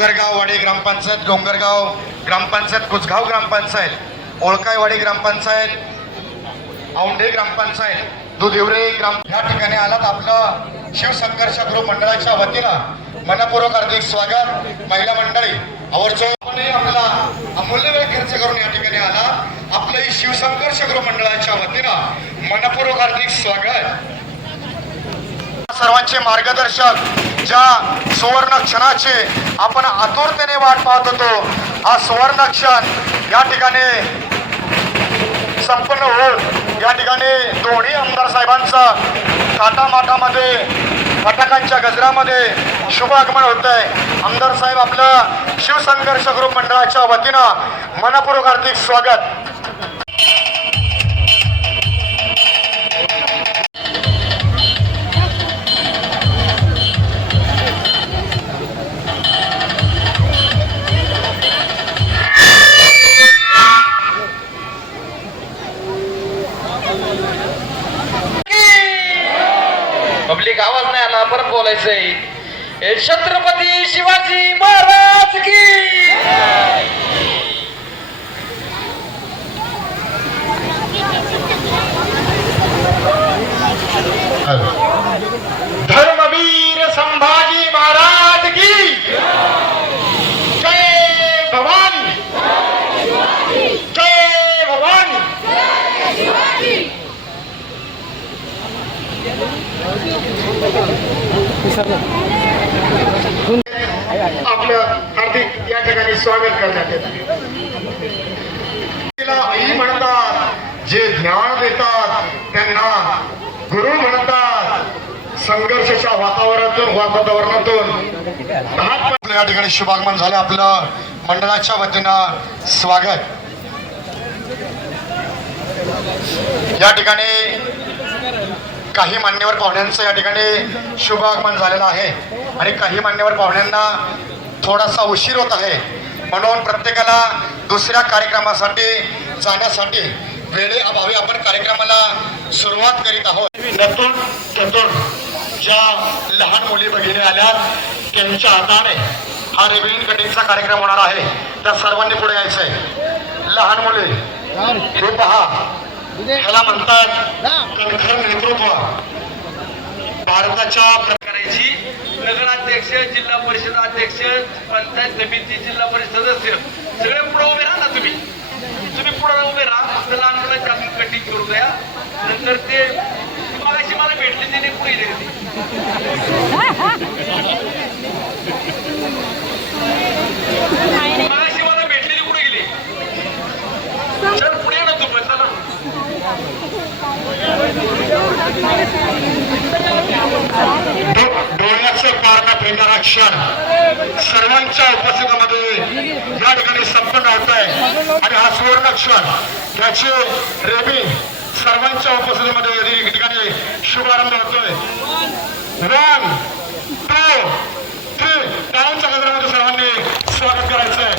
डोंगरगाववाडी ग्रामपंचायत, डोंगरगाव ग्रामपंचायत, कुसगाव ग्रामपंचायत, ओळकाईवाडी ग्रामपंचायत, औंढे ग्रामपंचायत, दुधिवरे ग्राम या ठिकाणी आलात. आपलं शिवसंघर्ष गृह मंडळाच्या वतीनं मनपूर्वक हार्दिक स्वागत. महिला मंडळी आवर्जून आपला अमूल्य वेळ खर्च करून या ठिकाणी आला. आपलं शिवसंघर्ष गृह मंडळाच्या वतीनं मनपूर्वक हार्दिक स्वागत. सर्वांचे मार्गदर्शक ज्या सुवर्ण क्षणाची आपण आतुरतेने वाट पाहत होतो, हा सुवर्ण क्षण या ठिकाणी संपन्न होत या ठिकाणी दोन्ही आमदार साहेबांचा थाटामाटामध्ये फटाक्यांच्या गजरामध्ये शुभ आगमन होत आहे. आमदार साहेब आपलं शिवसंघर्ष ग्रुप मंडळाच्या वतीनं मनपूर्वक हार्दिक स्वागत. पब्लिक आवाज नाही आला, परत बोलायचंय. छत्रपती शिवाजी महाराज की धर्मवीर संभाजी महाराज की जय भवानी, जय भवानी. आपलं हार्दिक या ठिकाणी स्वागत करण्यात येतं. आई म्हणतात, जे ज्ञान देतात त्यांना गुरु म्हणतात. संघर्षाच्या वातावरणातून या ठिकाणी शुभागमन झालं. आपलं मंडळाच्या वतीनं स्वागत. या ठिकाणी काही मान्यवर पाहुण्यांचं या ठिकाणी शुभ आगमन झालेलं आहे आणि काही मान्यवर पाहुण्यांना थोडासा उशीर होत आहे, म्हणून प्रत्येकाला दुसऱ्या कार्यक्रमासाठी जाण्यासाठी वेळेअभावी आपण कार्यक्रमाला सुरुवात करीत आहोत. नतून ततून ज्या लहान मुली भगिनी आल्यात त्यांच्या हाताने हा रिबीन कटिंगचा कार्यक्रम होणार आहे. त्या सर्वांनी पुढे यायचंय. लहान मुले हे पहा, ह्याला म्हणतात कणखर नेतृत्व. भारताच्या करायची. नगराध्यक्ष, जिल्हा परिषद अध्यक्ष, पंचायत समिती, जिल्हा परिषद सदस्य सगळे पुढे उभे राहा ना. तुम्ही पुढे उभे राहा. तर लहान मुलांच्या कटिंग करू द्या. नंतर ते मगाशी मला भेटले तिने पुढे गेले. मगाशी मला भेटलेली पुढे गेली. चल पुढे ना तू पण. चला डोळ्याचं पारणं फेडणारा क्षण सर्वांच्या उपस्थितीमध्ये या ठिकाणी संपन्न होत आहे आणि हा सुवर्ण क्षण त्याचे रेबी सर्वांच्या उपस्थितीमध्ये या ठिकाणी शुभारंभ होतोय. 1 2 3 टाळ्यांच्या गजरामध्ये सर्वांनी स्वागत करायचंय.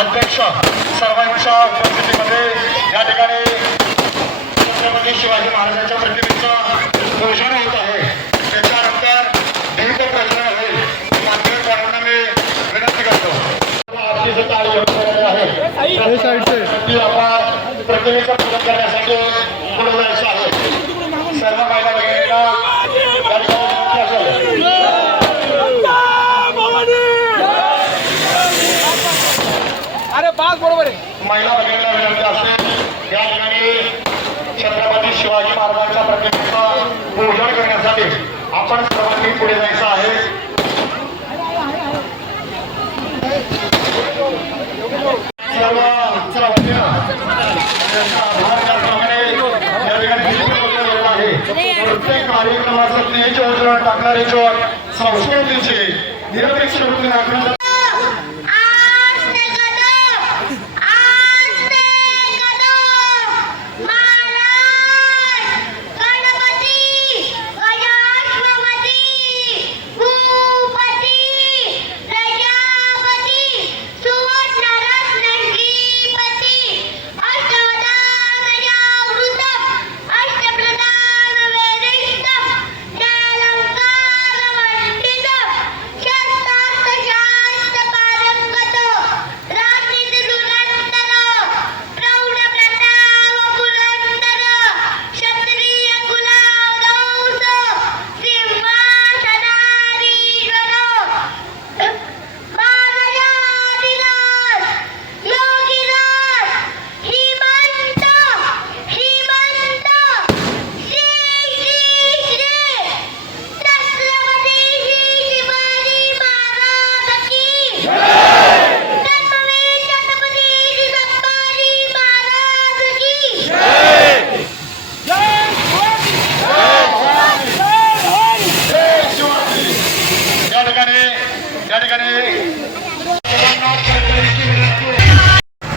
अध्यक्ष सर्वांच्या उपस्थितीमध्ये या ठिकाणी छत्रपती शिवाजी महाराजांच्या प्रतिमेचं पूजन होत आहे. त्याच्यानंतर दीप प्रज्वलन होईल. मान्यवर पाहुण्यांना मी विनंती करतो. प्रतिमेचं पूजन करण्यासाठी पुढे जायचं आहे. सर्व महिला भगिनींना या ठिकाणी विनंती असेल. अरे बास बरोबर आहे. महिला भगिनींना विनंती असेल या ठिकाणी छत्रपती शिवाजी महाराजांच्या प्रतिमेचं पूजन करण्यासाठी आपण सर्वांनी पुढे जायचं आहे. सर्वांच्या वतीनं त्यांचा आभार त्याचप्रमाणे या ठिकाणी दिसून येत आहे. प्रत्येक कार्यक्रमाचं तेज उजळून टाकणारे जो संस्कृतीचे निरपेक्ष वृत्ती दाखवण्याचा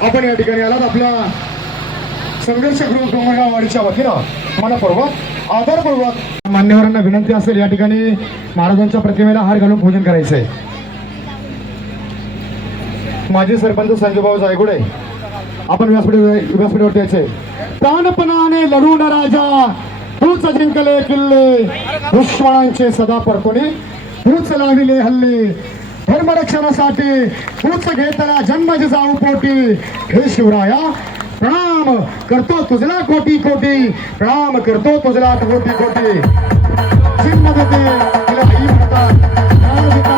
आपण या ठिकाणी आलात. आपल्या संघर्ष गृह डोंगरगाववाडीच्या वतीनं मनपूर्वक आदरपूर्वक मान्यवरांना विनंती असेल या ठिकाणी महाराजांच्या प्रतिमेला हार घालून पूजन करायचंय. माजी सरपंच संजूभाऊ जायगुडे आपण व्यासपीठावरती यायचे. प्राणपणाने लढून राजा तूच जिंकले किल्ले, दुश्मनांचे सदा परतोने तूच लाविले हल्ले, धर्मरक्षणासाठी तूच घेतला जन्म जिजाऊ पोटी. हे शिवराया प्रणाम करतो तुझला कोटी कोटी, प्रणाम करतो तुझला कोटी कोटी. चिन्ह देते तिला आई म्हणतात.